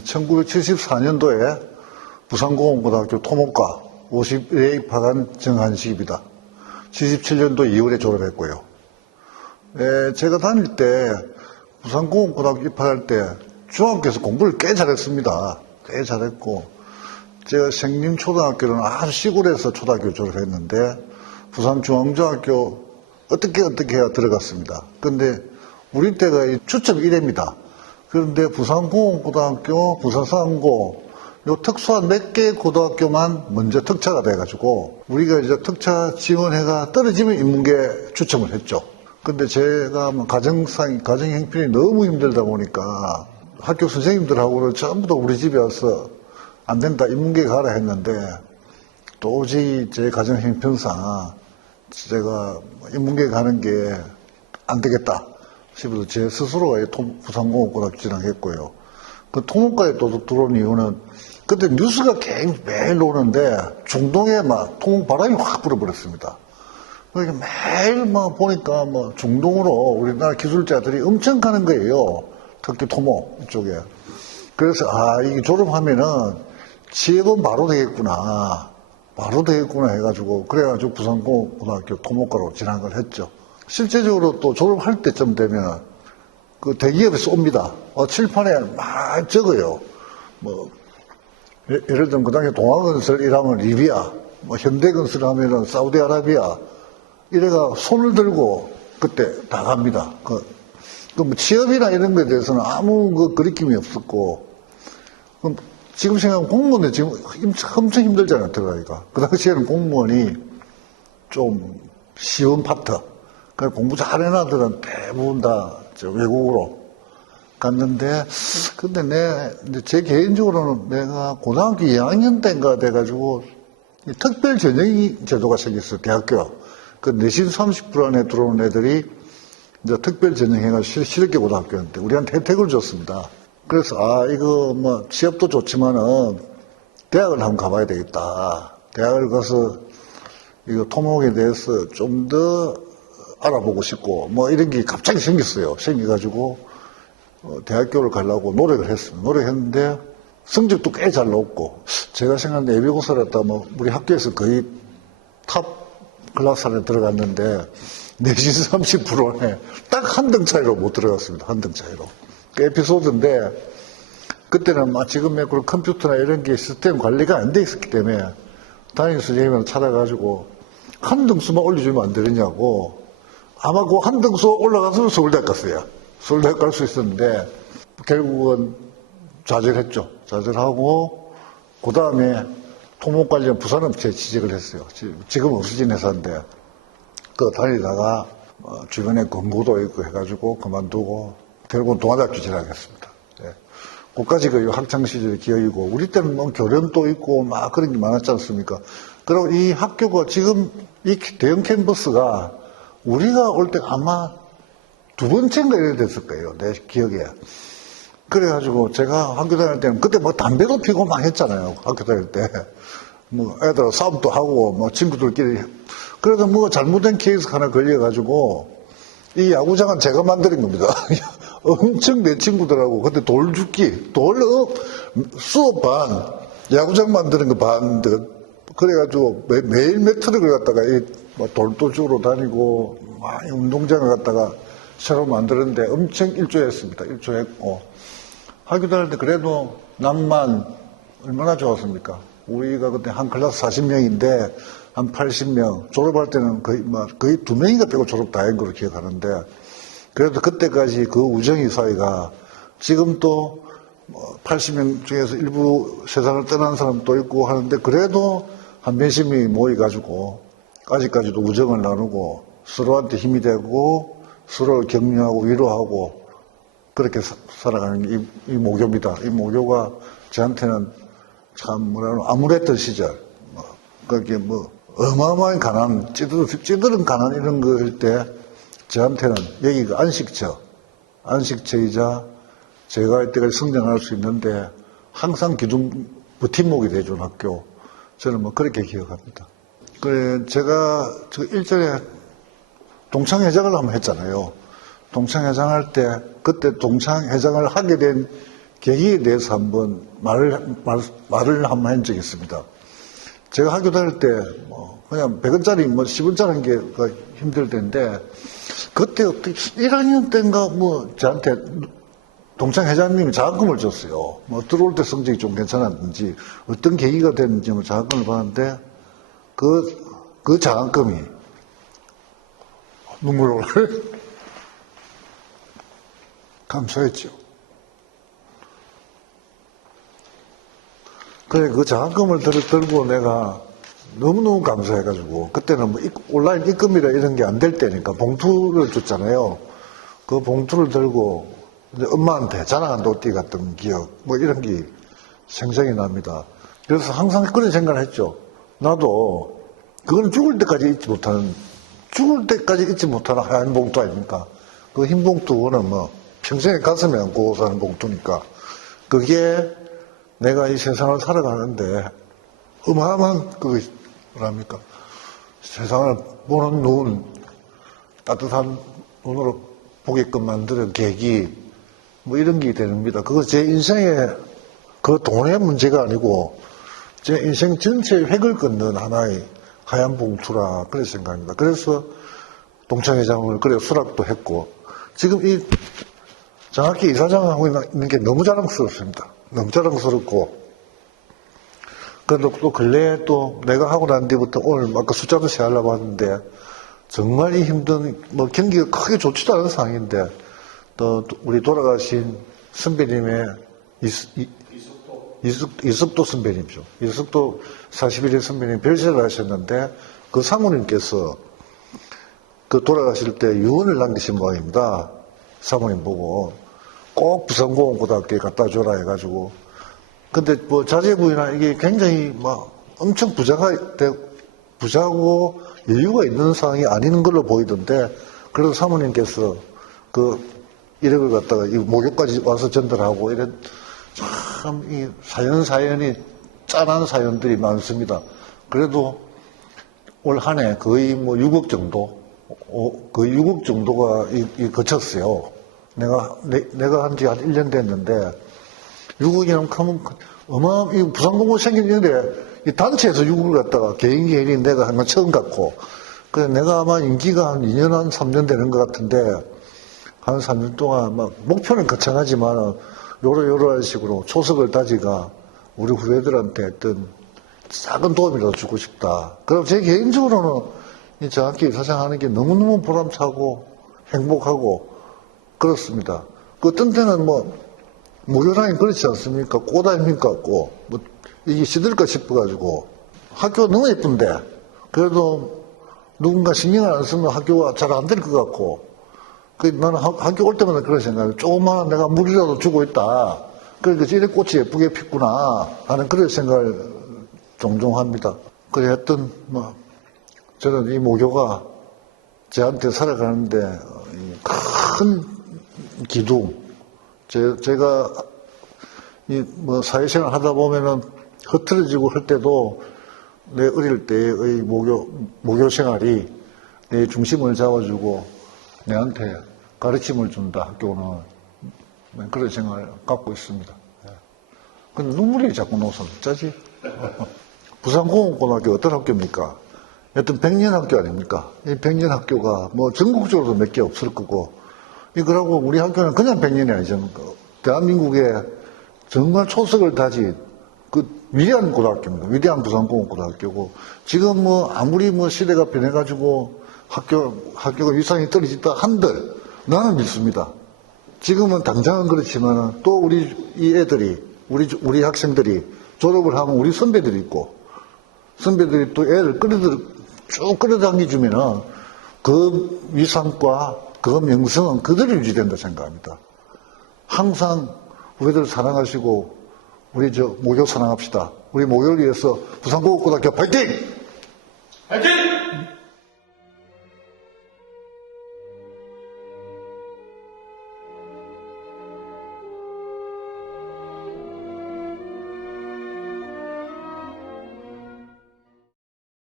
1974년도에 부산공업고등학교 토목과 50회 입학한 정한식입니다. 77년도 2월에 졸업했고요. 에, 제가 다닐 때 부산공업고등학교 입학할 때 중학교에서 공부를 꽤 잘했습니다. 꽤 잘했고 제가 생림초등학교는 아주 시골에서 초등학교 졸업했는데 부산중앙중학교 어떻게 어떻게 해야 들어갔습니다. 근데 우리 때가 이 추첨 1회입니다. 그런데 부산공업고등학교, 부산상고 요 특수한 몇 개 고등학교만 먼저 특차가 돼가지고 우리가 이제 특차 지원해가 떨어지면 인문계 추첨을 했죠. 근데 제가 뭐 가정상 가정 형편이 너무 힘들다 보니까 학교 선생님들하고는 전부 다 우리 집에 와서 안 된다 인문계 가라 했는데 도저히 제 가정 형편상 제가 인문계 가는 게 안 되겠다 싶어서 제 스스로가 부산공업고등학교 진학했고요. 그 통합과에 또 들어온 이유는 그때 뉴스가 계속 매일 오는데 중동에 막 통합 바람이 확 불어버렸습니다. 그러니까 매일 막 보니까 뭐 중동으로 우리나라 기술자들이 엄청 가는 거예요. 특히 토목 이쪽에. 그래서 아 이게 졸업하면은 취업은 바로 되겠구나. 바로 되겠구나 해가지고 그래가지고 부산고등학교 토목과로 진학을 했죠. 실제적으로 또 졸업할 때쯤 되면 그 대기업에서 옵니다. 어, 칠판에 막 적어요. 뭐 예- 예를 들면 그 당시에 동아건설 일하면 리비아, 뭐 현대건설 하면은 사우디아라비아 이래가 손을 들고 그때 다 갑니다. 그, 그뭐 취업이나 이런 거에 대해서는 아무 그 그리낌이 없었고 지금 생각하면 공무원은 지금 힘- 엄청 힘들잖아요, 들어가기가. 그 당시에는 공무원이 좀 쉬운 파트. 그러니까 공부 잘하는 아들은 대부분 다저 외국으로 갔는데, 근데 내, 제 개인적으로는 내가 고등학교 2학년 때인가 돼가지고 이 특별 전형 제도가 생겼어요, 대학교. 그 내신 30% 안에 들어오는 애들이 이제 특별 전형해가지고 실업계 고등학교였는데 우리한테 혜택을 줬습니다. 그래서 아 이거 뭐 취업도 좋지만은 대학을 한번 가봐야 되겠다. 대학을 가서 이거 토목에 대해서 좀 더 알아보고 싶고 뭐 이런 게 갑자기 생겼어요. 생겨가지고 어, 대학교를 가려고 노력을 했습니다. 노력했는데 성적도 꽤 잘 나왔고 제가 생각하는 예비고사를 뭐 우리 학교에서 거의 탑 클래스 안에 들어갔는데 내신 30%에 딱 한 등 차이로 못 들어갔습니다. 한 등 차이로. 그 에피소드인데 그때는 막 지금의 그런 컴퓨터나 이런 게 시스템 관리가 안 돼 있었기 때문에 담임 선생님을 찾아가지고 한 등수만 올려주면 안 되느냐고 아마 그 한 등수 올라가서 서울대 갔어요. 서울대 갈 수 있었는데 결국은 좌절했죠. 좌절하고 그 다음에 토목 관련 부산 업체에 취직을 했어요. 지- 지금 없어진 회사인데 그 다니다가 어, 주변에 근무도 있고 해가지고 그만두고 결국은 동아대학교 진학했습니다. 예. 그까지 그 학창 시절의 기억이고 우리 때는 뭐 교련도 있고 막 그런 게 많았지 않습니까? 그리고 이 학교가 지금 이 대형 캠퍼스가 우리가 올 때 아마 두 번째인가 이래 됐을 거예요. 내 기억에. 그래가지고 제가 학교 다닐 때는 그때 뭐 담배도 피고 막 했잖아요. 학교 다닐 때. 뭐 애들 싸움도 하고 뭐 친구들끼리. 그래도 뭐 잘못된 케이스 하나 걸려가지고 이 야구장은 제가 만드는 겁니다. 엄청 내 친구들하고 그때 돌 죽기, 돌 어, 수업 반, 야구장 만드는 거 반, 그래가지고 매, 매일 몇 트럭을 갖다가 이뭐 돌도 주러 다니고 막 운동장을 갖다가 새로 만드는데 엄청 일조했습니다. 일조했고 다닐 때 그래도 남만 얼마나 좋았습니까? 우리가 그때 한 클래스 40명인데 한 80명 졸업할 때는 거의 뭐 거의 두 명인가 빼고 졸업 다 한 걸로 기억하는데 그래도 그때까지 그 우정이 사이가 지금 또 80명 중에서 일부 세상을 떠난 사람도 있고 하는데 그래도 한 몇십 명이 모여가지고 아직까지도 우정을 나누고 서로한테 힘이 되고 서로를 격려하고 위로하고 그렇게 사- 살아가는 게 이, 이 모교입니다. 이 모교가 저한테는 참 뭐라 암울했던 시절, 뭐, 그게 뭐 어마어마한 가난, 찌들, 찌들은 가난 이런 거일 때 저한테는 여기가 안식처, 안식처이자 제가 이때까지 성장할 수 있는데 항상 기둥 버팀목이 돼준 학교, 저는 뭐 그렇게 기억합니다. 그래 제가 저 일전에 동창회장을 한번 했잖아요. 동창회장 할 때 그때 동창회장을 하게 된 계기에 대해서 한번 말을, 말, 말을 한번 한 적이 있습니다. 제가 학교 다닐 때, 뭐, 그냥 100원짜리, 뭐, 10원짜리 한 개가 힘들 때인데, 그때 어떻게, 1학년 때인가, 뭐, 저한테 동창 회장님이 장학금을 줬어요. 뭐, 들어올 때 성적이 좀 괜찮았는지, 어떤 계기가 됐는지, 뭐, 장학금을 받았는데, 그, 그 장학금이, 눈물 올라요. 감사했죠. 그래, 그 장학금을 들, 들고 내가 너무너무 감사해가지고, 그때는 뭐 입- 온라인 입금이라 이런 게 안 될 때니까 봉투를 줬잖아요. 그 봉투를 들고 엄마한테 자랑한다고 뛰갔던 기억, 뭐 이런 게 생생이 납니다. 그래서 항상 그런 생각을 했죠. 나도 그건 죽을 때까지 잊지 못하는, 죽을 때까지 잊지 못하는 하얀 봉투 아닙니까? 그 흰 봉투는 뭐 평생에 가슴에 안고 사는 봉투니까. 그게 내가 이 세상을 살아가는데 어마어마한 그 뭐랍니까 세상을 보는 눈 따뜻한 눈으로 보게끔 만드는 계기 뭐 이런 게 됩니다. 그거 제 인생의 그 돈의 문제가 아니고 제 인생 전체의 획을 긋는 하나의 하얀 봉투라 그런 생각입니다. 그래서 동창회장을 그래 수락도 했고 지금 이 장학기 이사장 하고 있는 게 너무 자랑스럽습니다. 너무 자랑스럽고 그래도 또 근래에 또 내가 하고 난 뒤부터 오늘 아까 숫자도 세하려고 하는데 정말 이 힘든 뭐 경기가 크게 좋지도 않은 상황인데 또 우리 돌아가신 선배님의 이스- 이- 이숙, 이숙도 선배님이죠. 이숙도 41일 선배님 별세를 하셨는데 그 사모님께서 그 돌아가실 때 유언을 남기신 모양입니다. 사모님 보고 꼭 부산공원고등학교에 갖다 줘라 해가지고 근데 뭐 자제분이나 이게 굉장히 막 엄청 부자가 되 부자고 여유가 있는 상황이 아닌 걸로 보이던데 그래도 사모님께서 그 1억을 갖다가 이 목욕까지 와서 전달하고 이런 참 이 사연 사연이 짠한 사연들이 많습니다. 그래도 올 한 해 거의 뭐 6억 정도, 어, 거의 6억 정도가 이, 이 거쳤어요. 내가, 내, 가 한 지 한 1년 됐는데, 6억이면 크면, 어마어마, 이 부산공고 생기는데, 이 단체에서 6억을 갖다가 개인 개인이 내가 한 건 처음 갖고, 그래 내가 아마 임기가 한 2년, 한 3년 되는 것 같은데, 한 3년 동안 막, 목표는 거창하지만, 요러요러한 식으로 초석을 따지가 우리 후배들한테 어떤 작은 도움이라도 주고 싶다. 그럼 제 개인적으로는 이 정확히 사장하는 게 너무너무 보람차고 행복하고 그렇습니다. 그 어떤 때는 뭐 무료라인 그렇지 않습니까? 꼬다입니까? 같고 뭐 이게 시들까 싶어가지고 학교가 너무 예쁜데 그래도 누군가 신경을 안 쓰면 학교가 잘 안 될 것 같고 그 나는 학- 학교 올 때마다 그런 생각을 조그마한 내가 물이라도 주고 있다. 그러니까 이래 꽃이 예쁘게 피구나 하는 그런 생각을 종종 합니다. 그래 하여튼 뭐 저는 이 모교가 저한테 살아가는데 어, 이큰 기둥 제, 제가 이 뭐 사회생활 하다 보면은 흐트러지고 할 때도 내 어릴 때의 모교 모교 생활이 내 중심을 잡아주고 내한테 가르침을 준다 학교는 네, 그런 생각을 갖고 있습니다. 예. 근데 눈물이 자꾸 나서 짜지? 부산공업고등학교 어떤 학교입니까? 여튼 백년 학교 아닙니까? 이 백년 학교가 뭐 전국적으로도 몇 개 없을 거고 이거라고 우리 학교는 그냥 백년이 아니잖아요. 대한민국에 정말 초석을 다진 그 위대한 고등학교입니다. 위대한 부산공업고등학교고 지금 뭐 아무리 뭐 시대가 변해가지고 학교 학교가 위상이 떨어진다 한들 나는 믿습니다. 지금은 당장은 그렇지만 또 우리 이 애들이 우리 우리 학생들이 졸업을 하면 우리 선배들이 있고 선배들이 또 애를 끌어들 쭉 끌어당기주면은 그 위상과 그 명성은 그대로 유지된다 생각합니다. 항상 우리들 사랑하시고 우리 저 모교 사랑합시다. 우리 모교를 위해서 부산고등학교 파이팅! 화이팅!